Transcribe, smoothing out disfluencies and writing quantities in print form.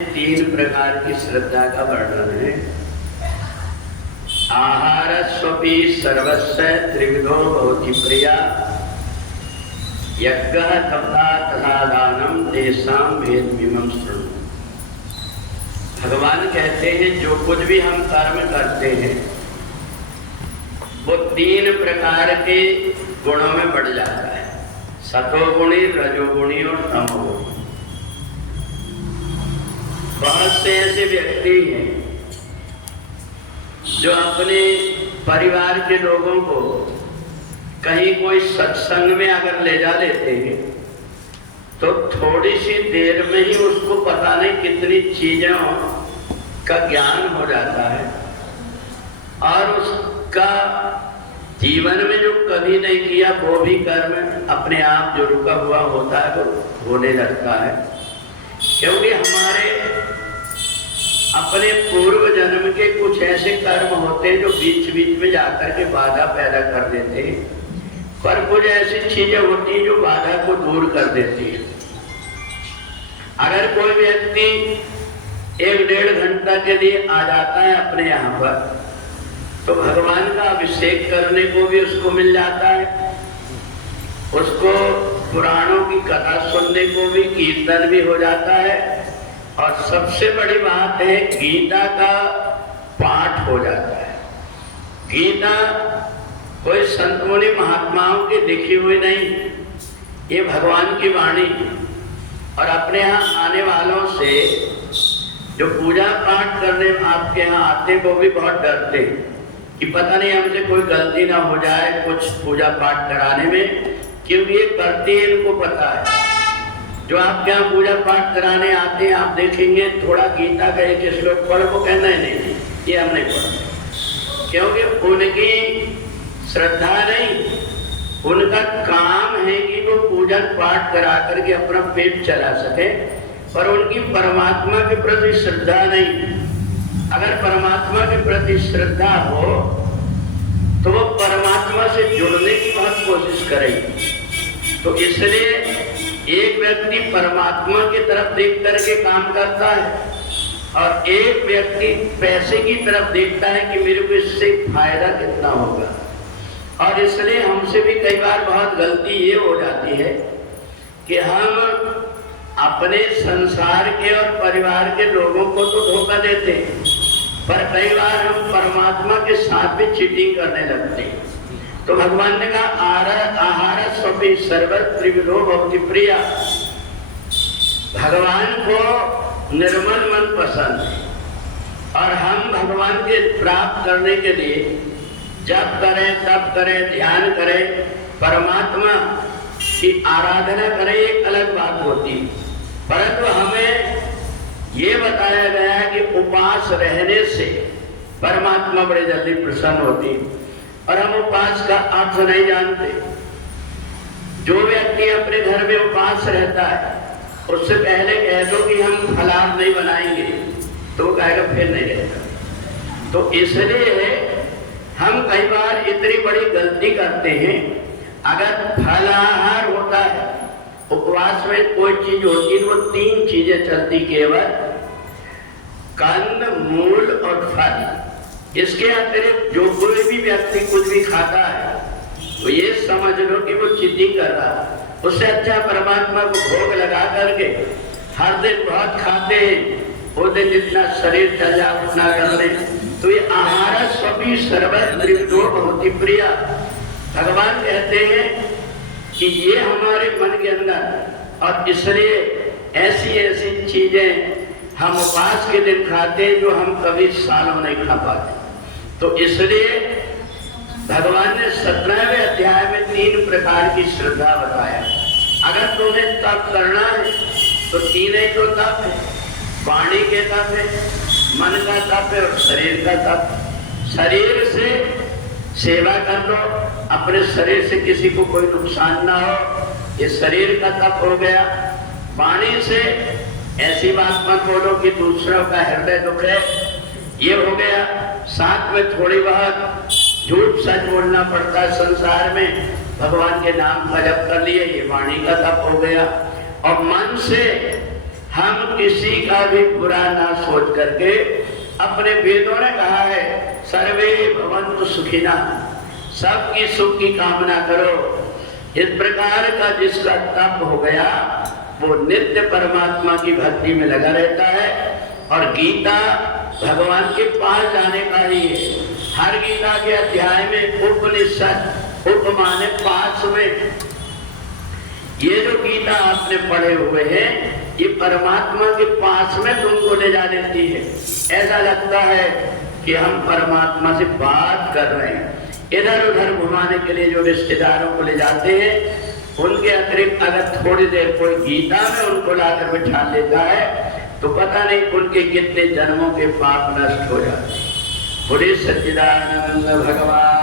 तीन प्रकार की श्रद्धा का वर्णन है। आहार स्वपि सर्वस्व त्रिविधो भवति प्रिया यज्ञ तथा तथा दानम तेषां भेदमिमं शृणु। भगवान कहते हैं जो कुछ भी हम कर्म करते हैं वो तीन प्रकार के गुणों में बढ़ जाता है, सतोगुणी, रजोगुणी और तमोगुणी। बहुत से ऐसे व्यक्ति हैं जो अपने परिवार के लोगों को कहीं कोई सत्संग में अगर ले जा लेते हैं तो थोड़ी सी देर में ही उसको पता नहीं कितनी चीजों का ज्ञान हो जाता है और उसका जीवन में जो कभी नहीं किया वो भी कर्म अपने आप जो रुका हुआ होता है वो होने लगता है। क्योंकि हमारे अपने पूर्व जन्म के कुछ ऐसे कर्म होते हैं जो बीच बीच में जाकर के बाधा पैदा कर देते हैं, पर कुछ ऐसी चीजें होती हैं जो बाधा को दूर कर देती है। अगर कोई व्यक्ति 1-1.5 घंटा के लिए आ जाता है अपने यहाँ पर तो भगवान का अभिषेक करने को भी उसको मिल जाता है, उसको पुराणों की कथा सुनने को भी, कीर्तन भी हो जाता है और सबसे बड़ी बात है गीता का पाठ हो जाता है। गीता कोई संत मुनि महात्माओं की लिखी हुई नहीं, ये भगवान की वाणी। और अपने यहाँ आने वालों से जो पूजा पाठ करने आपके यहाँ आते वो भी बहुत डरते कि पता नहीं हमसे कोई गलती ना हो जाए कुछ पूजा पाठ कराने में, क्योंकि ये करते हैं, इनको पता है। जो आपके यहाँ पूजा पाठ कराने आते हैं आप देखेंगे थोड़ा गीता का एक श्लोक पढ़ो, वो कहना ही नहीं ये हम नहीं पढ़ते, क्योंकि उनकी श्रद्धा नहीं, उनका काम है कि वो पूजन पाठ करा करके अपना पेट चला सके, पर उनकी परमात्मा के प्रति श्रद्धा नहीं। अगर परमात्मा के प्रति श्रद्धा हो तो वो परमात्मा से जुड़ने की बहुत कोशिश करेगी। तो इसलिए एक व्यक्ति परमात्मा की तरफ देख करके काम करता है और एक व्यक्ति पैसे की तरफ देखता है कि मेरे को इससे फायदा कितना होगा। और इसलिए हमसे भी कई बार बहुत गलती ये हो जाती है कि हम अपने संसार के और परिवार के लोगों को तो धोखा देते हैं, पर कई बार हम परमात्मा के साथ भी चीटिंग करने लगते हैं। तो भगवान ने कहा आहार स्वपि सर्वत्र त्रिविधो भवति प्रिया। भगवान को निर्मल मन पसंद है और हम भगवान के प्राप्त करने के लिए जब करें तब करें, ध्यान करें, परमात्मा की आराधना करें, एक अलग बात होती है। परंतु हमें ये बताया गया है कि उपास रहने से परमात्मा बड़े जल्दी प्रसन्न होती है और हम उपास का अर्थ नहीं जानते। जो व्यक्ति अपने घर में उपास रहता है उससे पहले कह दो कि हम फलाहार नहीं बनाएंगे तो वो कहेगा फिर नहीं रहता। तो इसलिए हम कई बार इतनी बड़ी गलती करते हैं। अगर फलाहार होता है, उपवास में कोई चीज होती है, वो 3 चीजें चलती केवल, कंद, मूल और फल। इसके अतिरिक्त जो कोई भी व्यक्ति कुछ भी खाता है तो ये समझ लो कि वो चीटिंग कर रहा है। उससे अच्छा परमात्मा को भोग लगा करके हर दिन बहुत खाते हैं, वो दिन जितना शरीर चल जाए उतना कर ले। तो ये आहार स्वपि सर्वत्र त्रिविधो भवति प्रिया। भगवान कहते हैं कि ये हमारे मन के अंदर, और इसलिए ऐसी ऐसी चीजें हम उपवास के दिन खाते हैं जो हम कभी सालों नहीं खा पाते। तो इसलिए भगवान ने 17वें अध्याय में 3 प्रकार की श्रद्धा बताया। अगर तुम्हें तप करना है तो 3 ही तो तप है, वाणी के तप है, मन का तप है और शरीर का तप। शरीर से सेवा कर लो, अपने शरीर से किसी को कोई नुकसान ना हो, ये शरीर का तप हो गया। वाणी से ऐसी बात मत बोलो कि दूसरों का हृदय दुख है, ये हो गया। साथ में थोड़ी बहुत झूठ सच बोलना पड़ता है संसार में, भगवान के नाम का जप कर लिए, ये वाणी का तप हो गया। और मन से हम किसी का भी बुरा ना सोच करके, अपने वेदों ने कहा है सर्वे भवन्तु सुखिना, सबकी सुख की कामना करो। इस प्रकार का जिसका तप हो गया वो नित्य परमात्मा की भक्ति में लगा रहता है। और गीता भगवान के पास जाने का ही है। हर गीता के अध्याय में उपनिषद, उप माने पास में, ये जो गीता आपने पढ़े हुए हैं ये परमात्मा के पास में तुमको ले जा देती है। ऐसा लगता है कि हम परमात्मा से बात कर रहे हैं। इधर उधर घुमाने के लिए जो रिश्तेदारों को ले जाते हैं, उनके अतिरिक्त अगर थोड़ी देर कोई गीता में उनको लाकर बिठा लेता है तो पता नहीं उनके कितने जन्मों के पाप नष्ट हो जाते हैं। बोले सच्चिदानंद भगवान